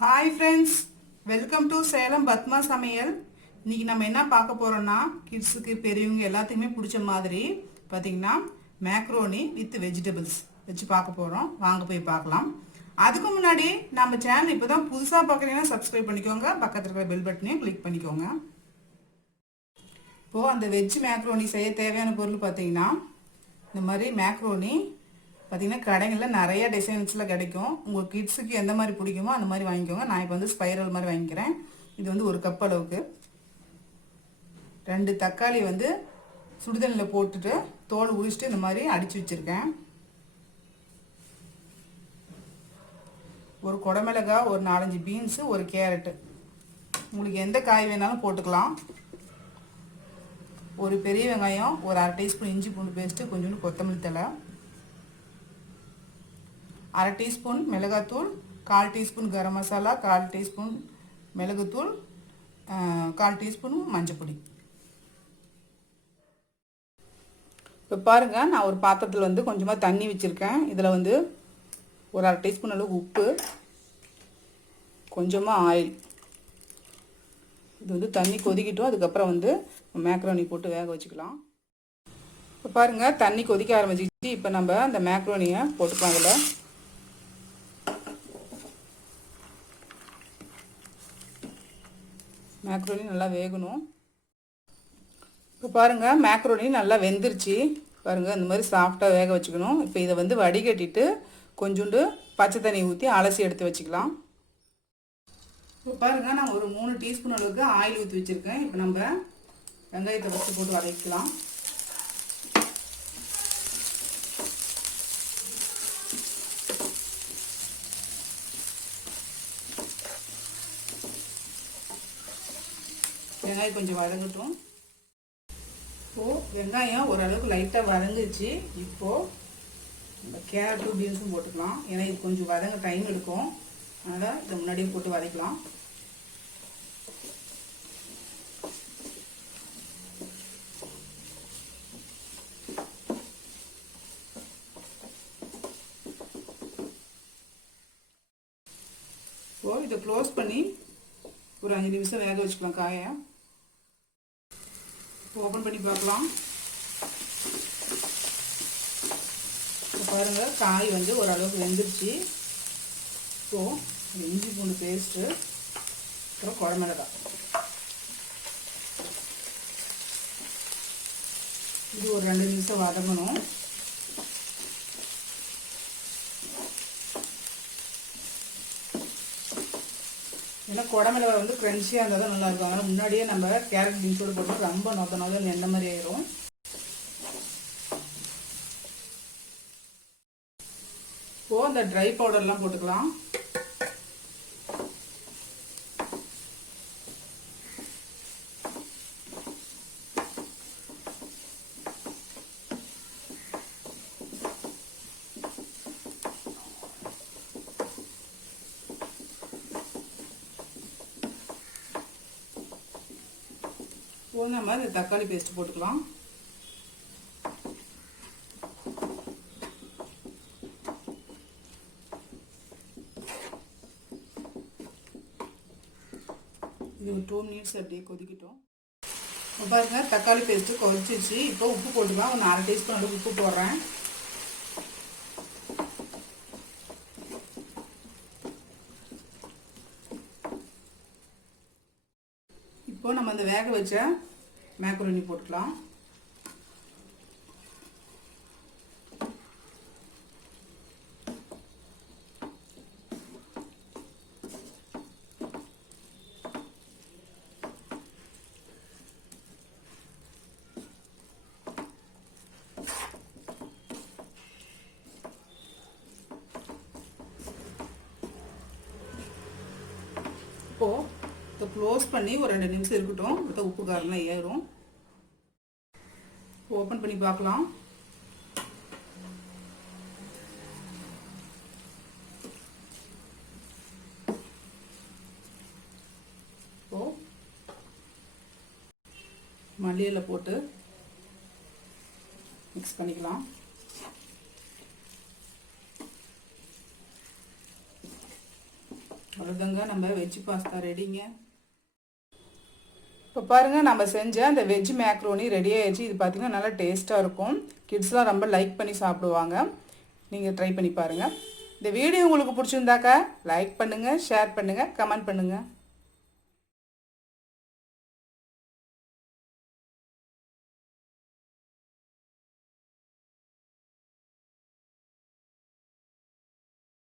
Hi friends, welcome to Salem Padma சமையல். இன்னைக்கு நம்ம என்ன பார்க்க போறோம்னா, கிட்ஸுக்கு பெரியவங்க எல்லாத்துக்குமே பிடிச்ச மாதிரி பார்த்தீங்கன்னா மேக்ரோனி வித் வெஜிடபிள்ஸ் வச்சு பார்க்க போகிறோம். வாங்க போய் பார்க்கலாம். அதுக்கு முன்னாடி நம்ம சேனல் இப்போ தான் புதுசாக பார்க்குறீங்கன்னா சப்ஸ்கிரைப் பண்ணிக்கோங்க, பக்கத்தில் இருக்கிற பெல் பட்டனையும் கிளிக் பண்ணிக்கோங்க. இப்போது அந்த வெஜ் மேக்ரோனி செய்ய தேவையான பொருள் பார்த்தீங்கன்னா இந்த மாதிரி மேக்ரோனி பார்த்தீங்கன்னா கடைகளில் நிறைய டிசைன்ஸில் கிடைக்கும். உங்கள் கிட்ஸுக்கு எந்த மாதிரி பிடிக்குமோ அந்த மாதிரி வாங்கிக்கோங்க. நான் இப்போ வந்து ஸ்பைரல் மாதிரி வாங்கிக்கிறேன். இது வந்து 1 கப் அளவுக்கு. 2 தக்காளி வந்து சுடுதண்ணில் போட்டுட்டு தோல் உரிச்சிட்டு இந்த மாதிரி அடித்து வச்சுருக்கேன். ஒரு குடமிளகாய், ஒரு 4-5 பீன்ஸு, ஒரு கேரட்டு, உங்களுக்கு எந்த காய் வேணாலும் போட்டுக்கலாம். ஒரு பெரிய வெங்காயம், ஒரு 1/2 டீஸ்பூன் இஞ்சி பூண்டு பேஸ்ட்டு, கொஞ்சோண்டு கொத்தமல்லி தழை, 1/2 டீஸ்பூன் மிளகாத்தூள், 1/4 டீஸ்பூன் கரம் மசாலா, 1/4 டீஸ்பூன் மிளகுத்தூள், 1/4 டீஸ்பூன் மஞ்சப்பொடி. இப்போ பாருங்கள், நான் ஒரு பாத்திரத்தில் வந்து கொஞ்சமாக தண்ணி வச்சுருக்கேன். இதில் வந்து ஒரு 1/2 டீஸ்பூன் அளவு உப்பு, கொஞ்சமாக ஆயில். இது வந்து தண்ணி கொதிக்கிட்டோம். அதுக்கப்புறம் வந்து மேக்ரோனி போட்டு வேக வச்சுக்கலாம். இப்போ பாருங்கள், தண்ணி கொதிக்க ஆரம்பிச்சிச்சு. இப்போ நம்ம அந்த மேக்ரோனியை போட்டுக்கலாம். அதில் மேக்ரோனி நல்லா வேகணும். இப்போ பாருங்கள், மேக்ரோனி நல்லா வெந்துருச்சு. பாருங்கள், இந்த மாதிரி சாஃப்டாக வேக வச்சுக்கணும். இப்போ இதை வந்து வடிகட்டிட்டு கொஞ்சோண்டு பச்சை தண்ணி ஊற்றி அலசி எடுத்து வச்சுக்கலாம். இப்போ பாருங்கள், நான் ஒரு 3 டீஸ்பூன் அளவுக்கு ஆயில் ஊற்றி வச்சுருக்கேன். இப்போ நம்ம வெங்காயத்தை ஃபஸ்ட்டு போட்டு வதக்கலாம். வெங்காயம் கொஞ்சம் வதங்கட்டும். இப்போது வெங்காயம் ஓரளவுக்கு லைட்டாக வதங்குச்சு. இப்போது இந்த கேரட்டும் பீன்ஸும் போட்டுக்கலாம். ஏன்னா இது கொஞ்சம் வதங்க டைம் எடுக்கும், அதனால் இதை முன்னாடியே போட்டு வதக்கலாம். இப்போது இதை க்ளோஸ் பண்ணி ஒரு 5 நிமிஷம் வேக வச்சுக்கலாம் காயை. ஓப்பன் பண்ணி பார்க்கலாம். இப்போ பாருங்கள், காய் வந்து ஓரளவுக்கு வெந்துருச்சு. இப்போது இஞ்சி பூண்டு பேஸ்ட்டு, அப்புறம் குடமிளகாய், இது ஒரு 2 நிமிஷம் வதங்கணும். ஏன்னா குடமிளகாய் வந்து க்ரன்ச்சியாக இருந்தால் தான் நல்லாயிருக்கும். அதனால் முன்னாடியே நம்ம கேரட் பீன்ஸோடு போட்டு ரொம்ப நொத்த எண்ணெய் மாதிரி ஆயிரும். இப்போது அந்த ட்ரை பவுடர்லாம் போட்டுக்கலாம். நம்ம இந்த தக்காளி பேஸ்ட் போட்டுக்கலாம். இது ஒரு 2 மினிட்ஸ் அப்படியே கொதிக்கிட்டோம். இப்போ பாருங்க, தக்காளி பேஸ்ட்டு கொதிச்சிச்சு. இப்போ உப்பு போட்டுக்கலாம். ஒரு 1/2 டீஸ்பூன் அளவுக்கு உப்பு போடுறேன். இப்போ நம்ம அந்த வேக வச்ச மேக்ரோனி போட்டுக்கலாம். இப்போது இதை க்ளோஸ் பண்ணி ஒரு 2 நிமிஷம் இருக்கட்டும். இப்போ உப்பு காரம்லாம் ஏறும். ஓப்பன் பண்ணி பார்க்கலாம். இப்போது மல்லியில போட்டு மிக்ஸ் பண்ணிக்கலாம். அவ்வளோதாங்க நம்ம வெஜ் பாஸ்தா ரெடிங்க. இப்போ பாருங்கள் நம்ம செஞ்ச அந்த வெஜ் மேக்ரோனி ரெடி ஆயிடுச்சு. இது பார்த்திங்கன்னா நல்லா டேஸ்ட்டாக இருக்கும். கிட்ஸ்லாம் ரொம்ப லைக் பண்ணி சாப்பிடுவாங்க. நீங்கள் ட்ரை பண்ணி பாருங்கள். இந்த வீடியோ உங்களுக்கு பிடிச்சிருந்தாக்கா லைக் பண்ணுங்கள், ஷேர் பண்ணுங்கள், கமெண்ட் பண்ணுங்கள்.